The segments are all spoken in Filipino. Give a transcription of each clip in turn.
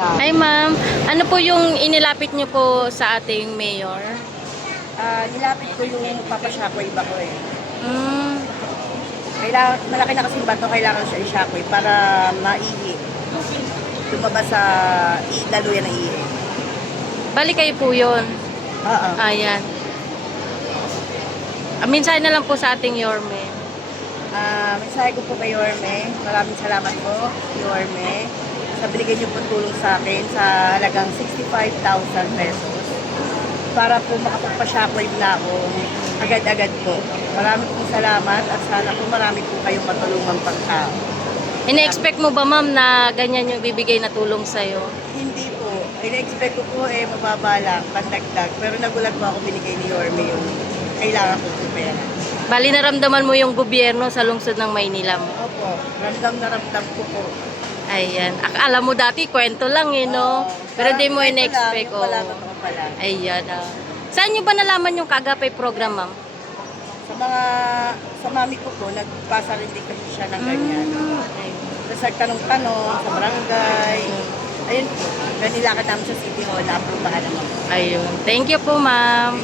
Hi ma'am, ano po yung inilapit niyo po sa ating mayor? Nilapit ko yung papashockwave ako eh. Hmm, Kailangan, malaki na kasing bato, kailangan siya i-shockwave para maihi. Lumabas sa daluyan ng ihi. bali kayo po yun. Oo. Ayan. Minsan na lang po sa ating Yorme. Mensahe ko po kay Yorme. Maraming salamat po, Yorme. Sa binigay niyo po tulong sa akin sa halagang 65,000 pesos para po makapagpa-shockwave na ako agad-agad po. Maraming pong salamat at sana po marami po kayong matulungan pang tao. Ine-expect mo ba ma'am na ganyan yung bibigay na tulong sa'yo? Hindi po. Ina-expect ko po mababa lang, pandagdag. Pero nagulat po ako binigay ni Yorme yung kailangan ko po pera. Bali naramdaman mo yung gobyerno sa lungsod ng Maynila mo. Opo, ramdam na ramdam ko po. Ayan. Akala mo dati kwento lang eh, no? Pero di mo Parang ito ine-expect. lang, yung pala, Oh. totoo pala. Ayan. Saan nyo ba nalaman yung Kagapay program ma'am? Sa mami ko po, nagpasa rin din kasi siya ng ganyan. Tapos nagtanong-tanong sa barangay. Ayun po, ganilakad namin sa City Hall, na-approvahan naman po. Ayun. Thank you po ma'am.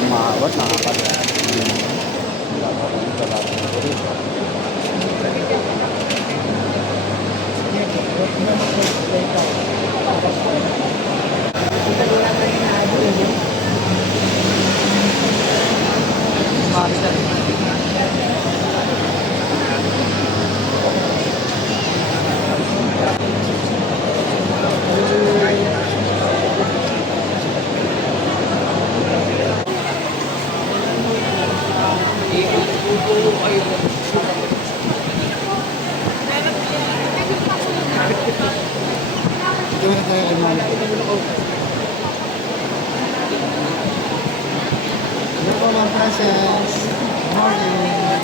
Umawat, nakakalaman. Hello, Ma'am Frances. Morning.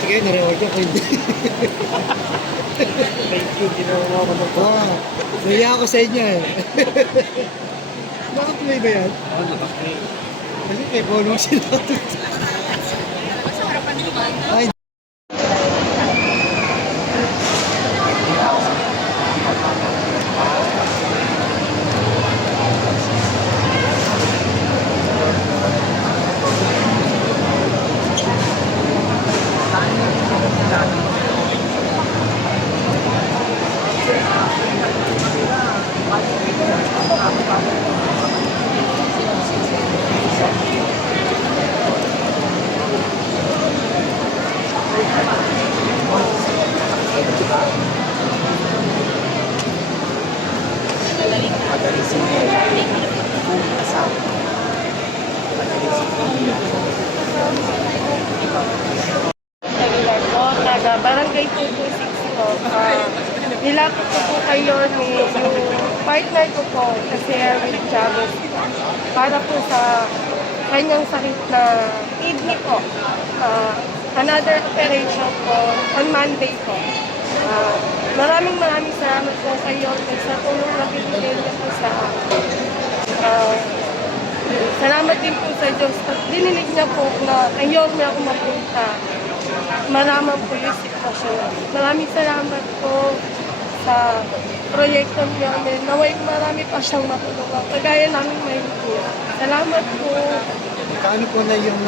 Sige, nare-order ko hindi. Thank you, ginawa ko na po. Naya ako sa inyo eh. Bakit may ba yan? Oo, nakapay. Kasi kay Bonong sila. Ay, Regular po, taga Barangay 226 po. Nilapit ko po kayo ni yung partner ko po na si Erwin Chavez para po sa kanyang sakit na kidney po. Another operation po on Monday po. maraming salamat po kay Yorme sa tulong na binigay niya po sa akin. Ah, salamat din po sa Diyos at dinilig niya po na kay Yorme ako mapunta. Malaman po yung sitwasyon. Maraming salamat po sa proyekto niya. Naway marami pa siyang matulungan. Kagaya namin may hirap. Salamat po. Kano po na yung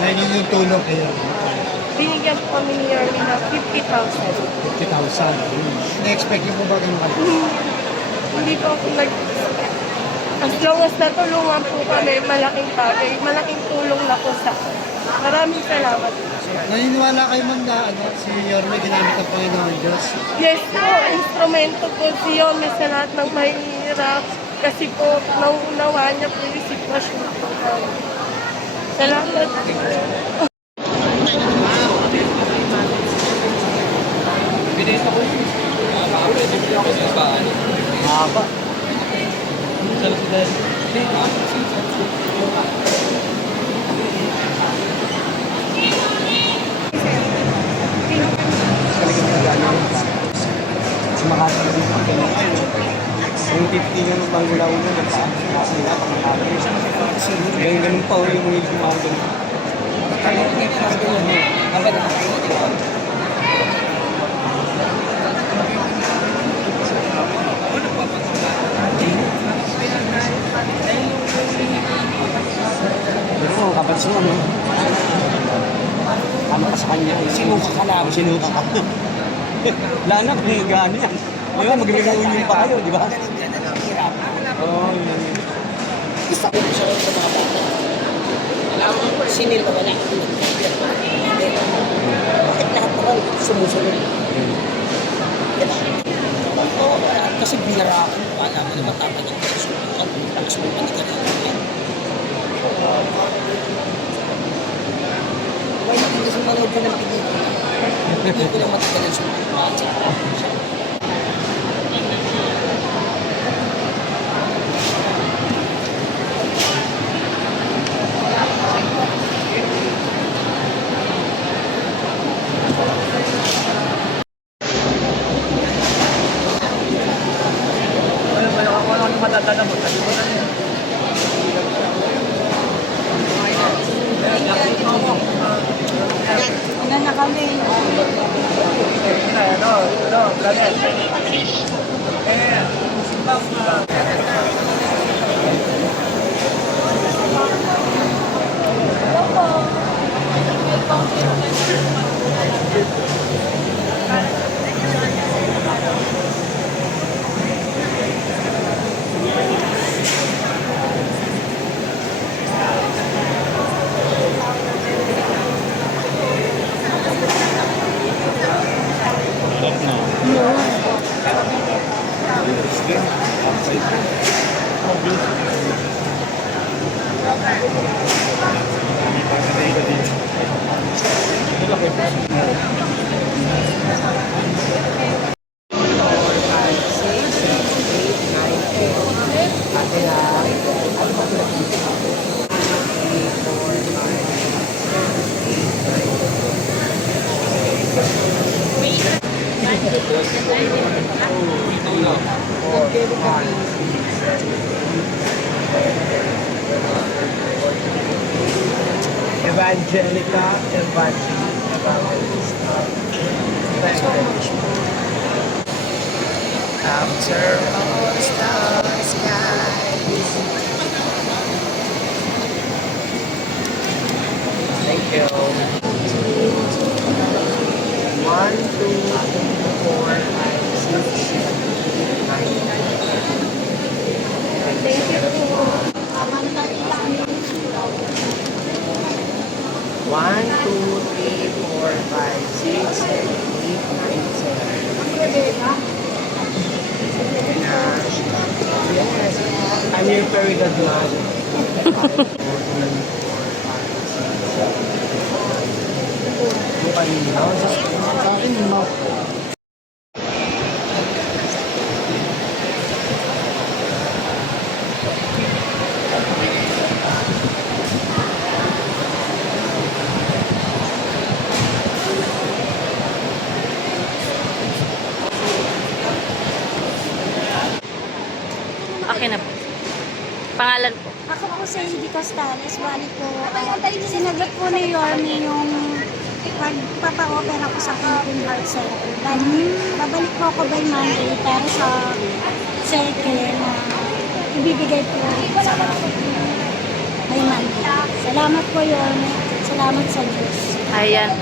nahinging tulong kayo? Binigyan po kami ni Yorme ng 50,000. 50,000. Na-expect niyo po ba ganun kalaki? Hindi po ako nag-expect. As long as natulungan po kami, malaking bagay, malaking tulong na po sa akin. Maraming salamat. Naniniwala kayo man na si Yorme ginamit ng Panginoon Diyos? Yes po, instrumento po si Yorme sa lahat ng mahirap. Kasi po, nauunawaan niya po yung sitwasyon po namin. Salamat. Haba. Sumakasal din ako. Yung 50 yung panggula-una ng taas. Kasi nga, pangalapin. Ganun pa yung mga ganun. Pero kapansin mo, no? Ano ka sa kanya? Sinuka ka lang. Sinuka ka. Lanak, may gani yan. Di ba, mag-reunion pa kayo, di ba? Oo, yun. Gusto ko siya sa mga bata. Sinil ko na. Bakit lahat naman sumusunod? Oo, kasi binara ako. Wala mo naman tapag yung susunod. Tapos mo panigan natin. Why not kasi manood ka ng pelikula? Hindi ko lang matagalan sumunod. Evangelica, Evangelista. Thank you so much. After all stars skies. Thank you. 1, 2, 3, 4, 5, 6, 7, 8, 9. Thank you po. 1, 2, 3, 4, 5, 6, 7, 8, 9, 10. I'm your fairy godmother. Pangalan po. Ako po si Heidi Costales. Bali po, sinagot po ni Yorme yung pagpapa-opera ko sa Philippine Heart Center. Bali, babalik po ako by Monday pero sa second na ibibigay po sa by Monday. Salamat po Yorme. Salamat sa Diyos. Ayan.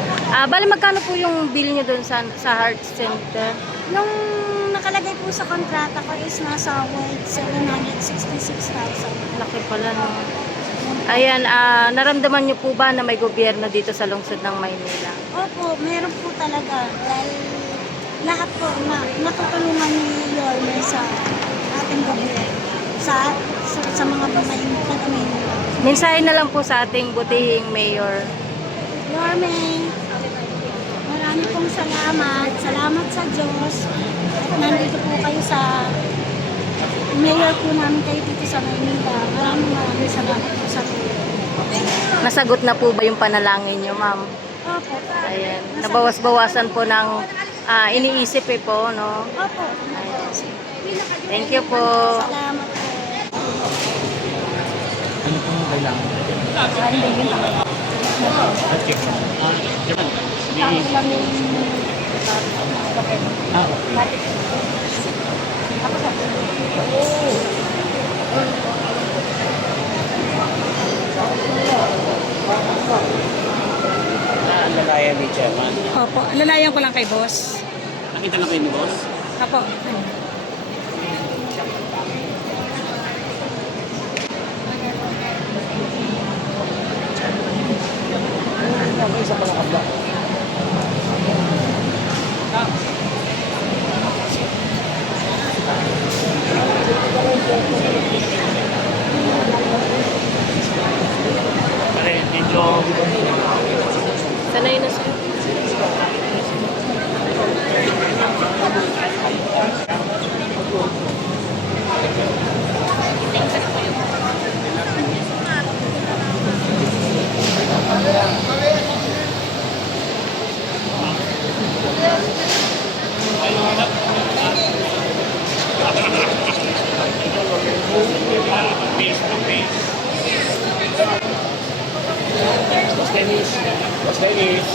Bali, magkano po yung bill nyo dun sa Heart Center? Nung nakalagay po sa kontrata ko is nasa worth 766,000. Laki pala, no? Ayan, naramdaman nyo po ba na may gobyerno dito sa lungsod ng Maynila? Opo, meron po talaga. Dahil lahat po na natutulungan ni Yorme sa ating gobyerno. Sa mga pamayin taga-Maynila. Mensahe na lang po sa ating butihing mayor. Yorme, marami pong salamat. Salamat sa Diyos. At nandito po kayo sa mayor po namin kayo dito sa Maynila. Maraming salamat po sa tulong. Nasagot na po ba yung panalangin nyo, ma'am? Opo. Ayan. Nabawas-bawasan po ng iniisip po, no? Opo. Thank you po. Salamat po. Ano po yung kailangan? Okay. Ang lalayan ni Chairman. Opo, lalayan ko lang kay boss. Nakita na kayo ni boss? Opo. Isa pa lang kabla. Pare, medyo... Sanay na siya. Boss Dennis.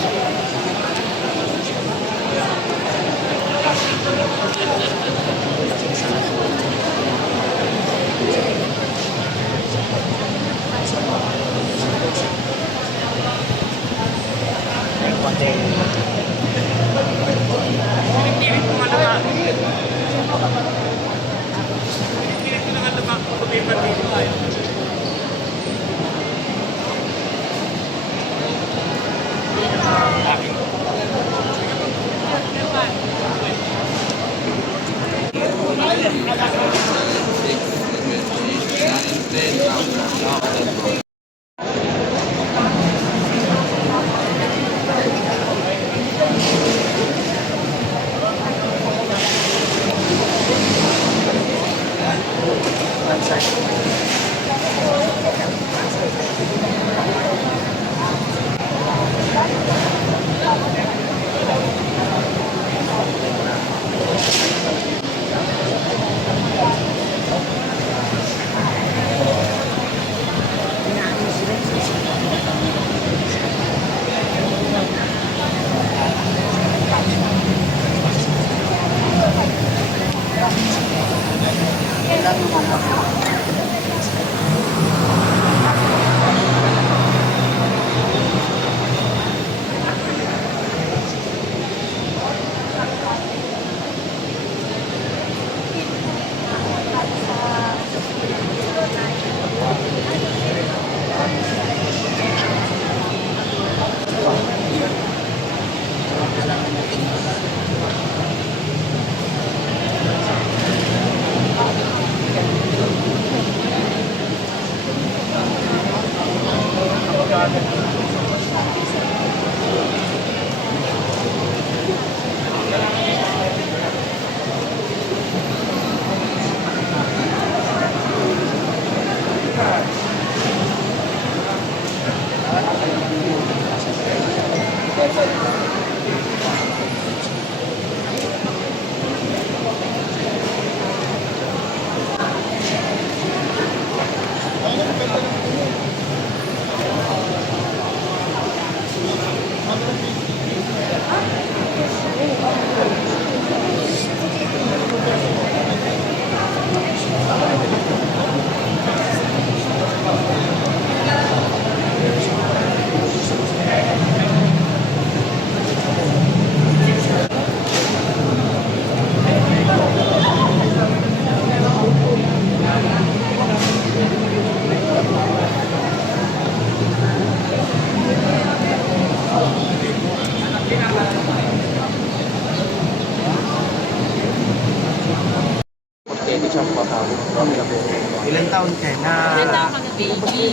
Ilang taon ka na? Ilan taon ka na, baby?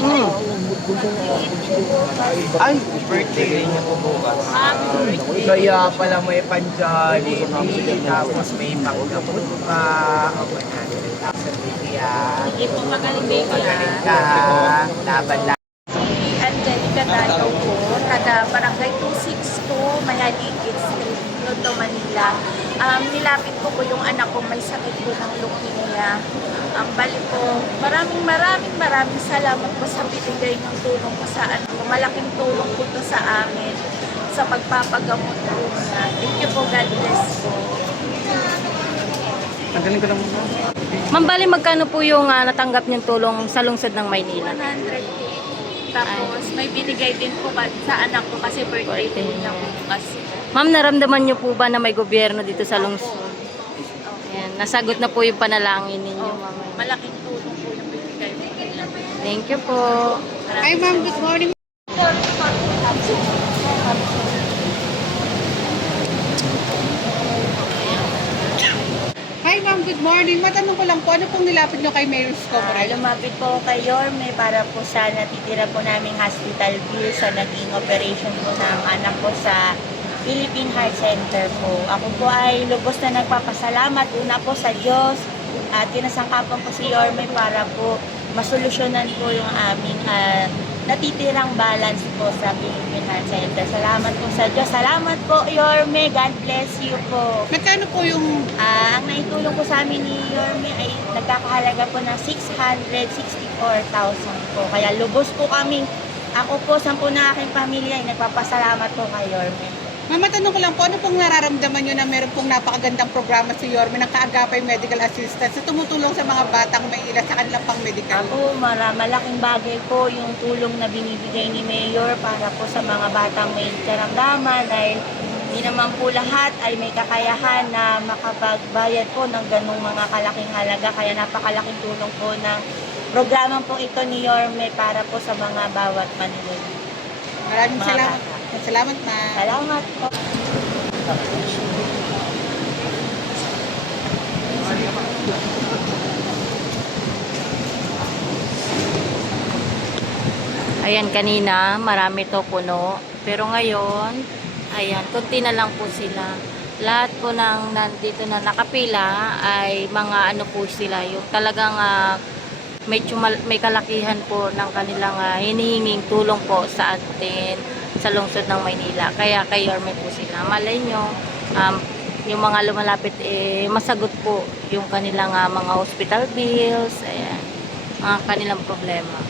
Ay, birthday niya po bukas. Kaya pala may panjali, tapos may pagkabot pa. O, 100,000 baby ah. Sige po, magaling baby Magaling ka. Laban lang. Si Angelica Dato po, taga Barangay 262, Mayaligid Street, Noto, Manila. Nilapit ko po yung anak ko may sakit po ng leukemia. Bali po, maraming salamat po sa binigay ng tulong po sa anak ko. Malaking tulong po to sa amin sa pagpapagamot po niya. Thank you po, God bless po. Magaling ko lang. Ma'am, bali magkano po yung natanggap niyong tulong sa lungsod ng Maynila? 100K. Tapos may binigay din po sa anak ko kasi birthday po niya po kasi. Ma'am, naramdaman niyo po ba na may gobyerno dito sa lungsod? Ayan, nasagot na po yung panalangin ninyo, ma'am. Malaking tulong po yung binigay po niya. Thank you po. Hi ma'am, good morning. Hi ma'am, good morning. Matanong ko lang po, ano pong nilapit nyo kay Mayor Scomore? Lumapit po kay Yorme para po sa natitira po naming hospital bill sa naging operation po ng anak ko sa Philippine Heart Center po. Ako po ay lubos na nagpapasalamat una po sa Diyos at kinasangkapan po si Yorme para po masolusyonan po yung aming natitirang balance po sa Philippine Heart Center. Salamat po sa Diyos. Salamat po Yorme. God bless you po. Magkano po yung Ang naitulong po sa amin ni Yorme ay nagkakahalaga po ng 664,000 po. Kaya lubos po kaming, ako po, 10 na aking pamilya ay nagpapasalamat po kay Yorme. ma'am, matanong ko lang po, ano pong nararamdaman nyo na meron pong napakagandang programa si Yorme ng Kaagapay Medical Assistance na tumutulong sa mga batang may ilas sa kanilang pang medical? Ako, malaking bagay po yung tulong na binibigay ni Mayor para po sa mga batang may karamdaman dahil hindi naman po lahat ay may kakayahan na makapagbayad po ng ganung mga kalaking halaga. Kaya napakalaking tulong po ng programa po ito ni Yorme para po sa mga bawat Manila. Maraming Mga salamat. bata. Salamat ma'am. Salamat po. Ayan, kanina, marami to puno. Pero ngayon, ayan, konti na lang po sila. Lahat po ng nandito na nakapila ay mga ano po sila. Yung talagang may kalakihan po ng kanilang hinihinging tulong po sa atin sa lungsod ng Maynila. Kaya kay Yorme po sila. Malay nyo, yung mga lumalapit, masagot po yung kanilang mga hospital bills, ayan, mga kanilang problema.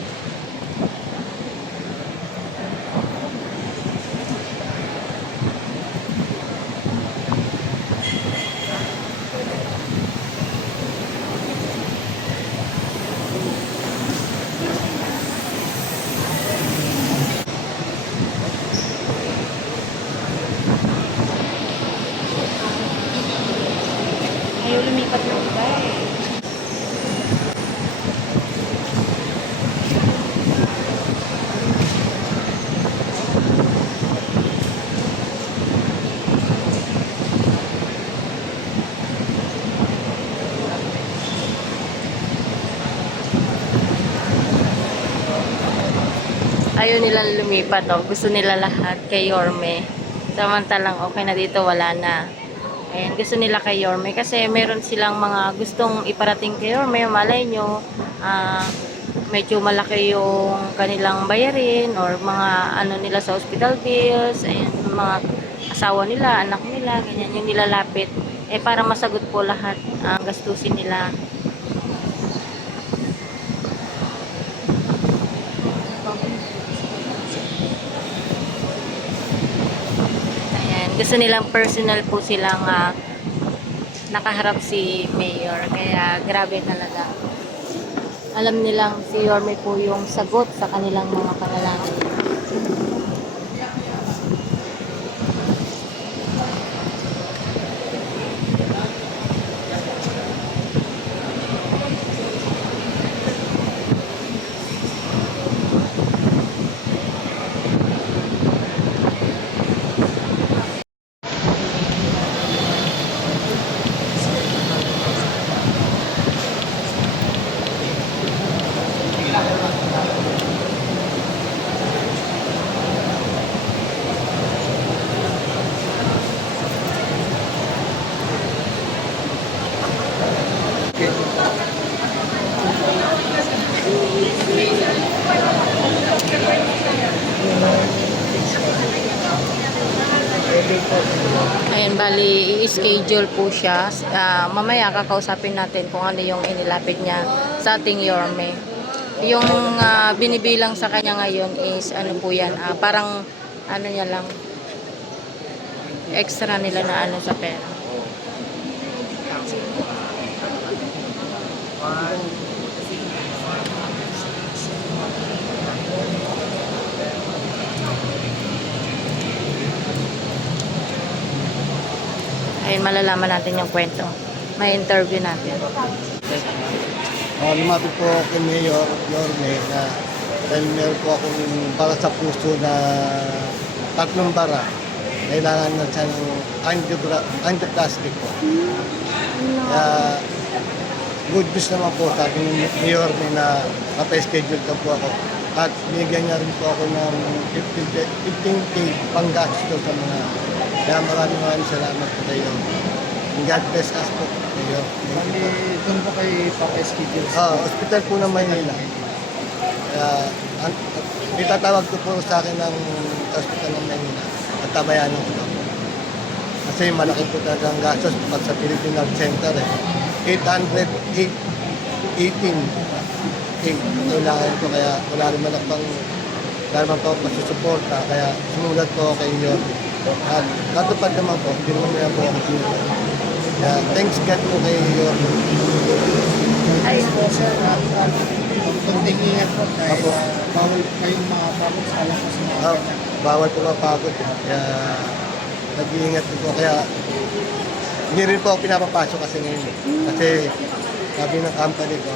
Ayaw lumipat ng iba eh. Ayaw nilang lumipat, oh. Gusto nila lahat kay Yorme. Samantalang okay na dito, wala na. Ayan, gusto nila kay Yorme kasi meron silang mga gustong iparating kay Yorme. Malay nyo, medyo malaki yung kanilang bayarin or mga ano nila sa hospital bills, ayan, mga asawa nila, anak nila, ganyan yung nilalapit. Para masagot po lahat ang gastusin nila. Gusto nilang personal po silang nakaharap si Mayor. Kaya grabe talaga. Alam nilang si Yorme po yung sagot sa kanilang mga panalangin. Ayan, bali, i-schedule po siya. Mamaya kakausapin natin kung ano yung inilapit niya sa ating Yorme. Yung binibilang sa kanya ngayon is ano po yan, parang ano niya lang, extra nila na ano sa pera. Ayun, malalaman natin yung kwento. May interview natin. Lumapit po kay Mayor Yorme na dahil meron po akong para sa puso na 3 bara. Kailangan na siya ng angioplastic po. Kaya good news naman po sa akin ni Yorme na mapa-schedule ka po ako. At binigyan niya rin po ako ng 15K panggastos sa mga. Kaya maraming salamat po kayo. God bless us po. Mayor. Doon po kay Papa Schedule. Hospital po ng Maynila. Itatawag ko po sa akin ng hospital ng Maynila at tabayanan ko po. Kasi malaki po talaga ang gastos pag sa Philippine Health Center. 818 kailangan ko, kaya wala rin man po masusuporta, kaya sumulat po ako kay inyo. At natupad naman po, hindi naman nila po ako sinulat. Kaya thanks God po kay inyo. Ay, po sir, konting ingat po dahil Apo. bawal kayong mga pagod sa alam ko sa mga ganyan. Bawal po mapagod. Kaya nag-iingat po. Kaya hindi rin po ako pinapapasok kasi ngayon. Kasi sabi ng company ko,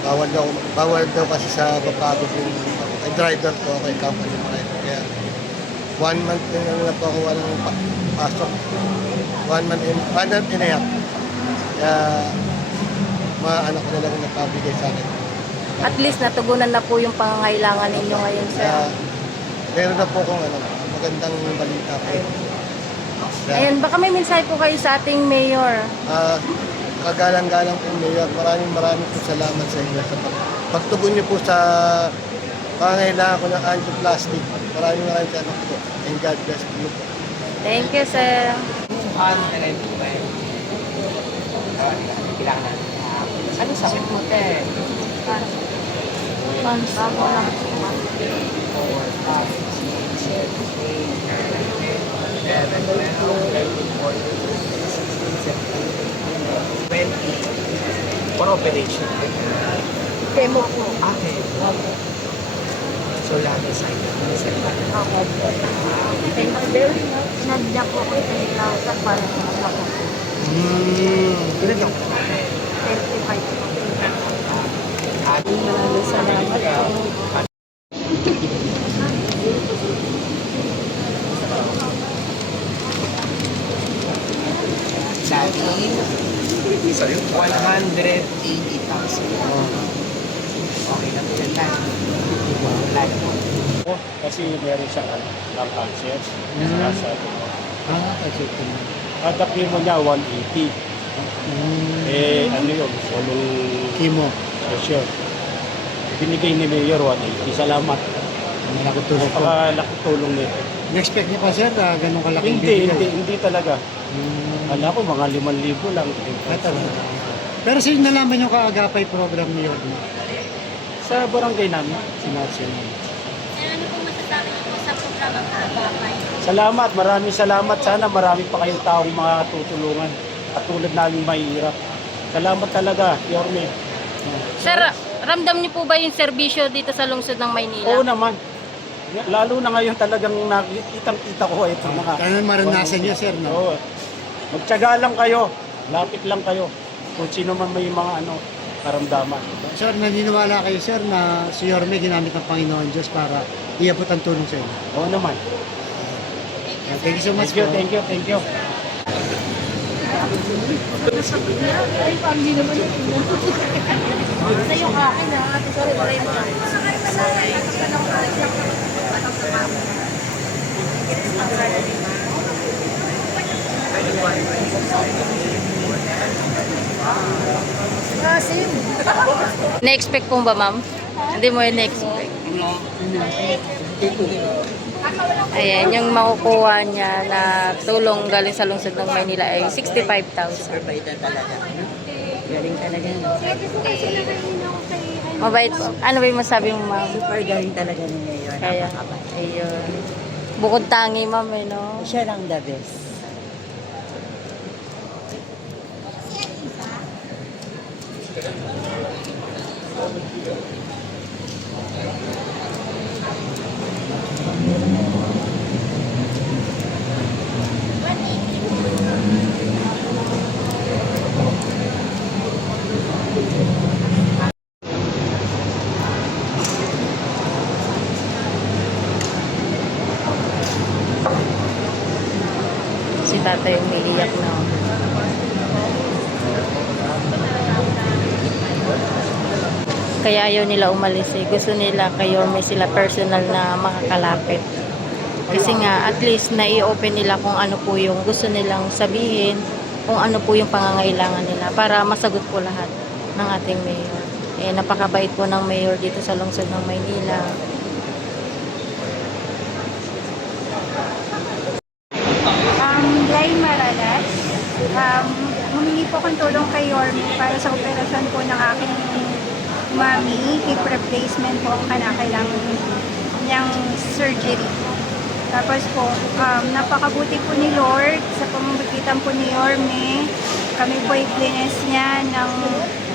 bawal daw kasi sa mapagod yung driver ko kay company driver. Kaya 1 month na po ako walang pasok. 1 month and a half. Kaya mga anak ko na lang nagpabigay sa akin. At least natugunan na po yung pangangailangan ninyo ngayon, sir. Kaya meron na po akong magandang balita po. Kaya, Ayun, baka may mensahe po kayo sa ating mayor. kagalang-galang po Mayor, maraming po salamat sa inyo sa pagtugon niyo po sa pangangailangan ko ng angioplastic. Maraming salamat po. And God bless you po. Thank you, sir. Kailangan natin. Ano sakit mo, te? Bago lang. 20 for operation. Demo po. Okay. So, lahat is side. Ako po. Thank you very much. Nadya po ko 10,000 para sa mga ko. Ilan yung 25. at Salamat po. sorry, 180,000. Okay na po yun lang. Lahat po. Kasi meron siyang lung cancer. Kasi ito. Kada chemo niya 180. Ano yun? Walang Chemo. pressure. Binigay ni Mayor 180. Salamat. Malaki tulong po. Napakalaki tulong nito. Expect niyo pa sir na ganun kalaking Hindi talaga. Kala ko mga 5,000 lang. Pero sino nalaman yung kaagapay program ni Yorme? Sa barangay namin, sinasya Ano po masasabi niyo po sa programa Kaagapay? Salamat, maraming salamat. Sana marami pa kayong taong mga tutulungan. Katulad namin mahirap. Salamat talaga, Yorme. Sir, ramdam niyo po ba yung serbisyo dito sa lungsod ng Maynila? Oo naman. Lalo na ngayon talagang nakikitang-kita ko ito mga... Kaya maranasan niya sir, no? Oo. Magtiyaga lang kayo. Lapit lang kayo. Kung sino man may mga karamdaman. Sir, naniniwala kayo sir na si Yorme ginamit ng Panginoon Diyos para iabot ang tulong sa inyo. Oo naman. Thank you so much Thank you, po. thank you, thank you. Sa yung akin na, sorry, wala yung mga. Na-expect po ba, ma'am? Hindi mo yun na-expect. Ayan, yung makukuha niya na tulong galing sa lungsod ng Maynila ay 65,000. Galing talaga. Mabait po. Ano ba yung masabi mo, ma'am? Super galing talaga ni Mayor. Kaya, ayun. Bukod tangi, ma'am, eh, no? Siya lang the best. Si tatay umiiyak na. Kaya ayaw nila umalis eh. Gusto nila kayo may sila personal na makakalapit. Kasi nga, at least na-i-open nila kung ano po yung gusto nilang sabihin, kung ano po yung pangangailangan nila para masagot po lahat ng ating mayor. Eh, napakabait po ng mayor dito sa lungsod ng Maynila. Lai Maralas. Humingi po akong tulong kay Yorme para sa operasyon po ng aking mami. Hip replacement po ang kinakailangan niyang surgery. Tapos po, napakabuti po ni Lord sa pamamagitan po ni Yorme. Kami po i-bless niya ng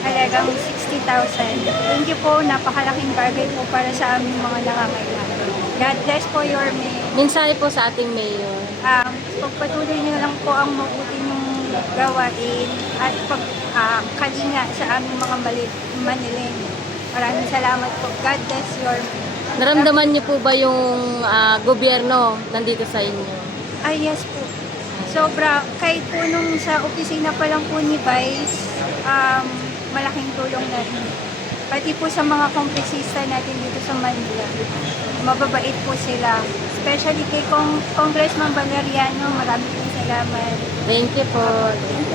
halagang 60,000. Thank you po, napakalaking bagay po para sa aming mga nangangailangan. God bless po, Yorme. Mensahe po sa ating mayor. Pagpatuloy niyo lang po ang mabuti niyong gawain at pagkalinga sa aming mga Maniling. Maraming salamat po. God bless Yorme. Naramdaman niyo po ba yung gobyerno nandito sa inyo? Yes po. Sobra. Kahit po nung sa opisina pa lang po ni Vice, malaking tulong na rin. Pati po sa mga kongresista natin dito sa Manila. Mababait po sila. Especially kay Congressman Valeriano, maraming salamat. Thank you po. Thank you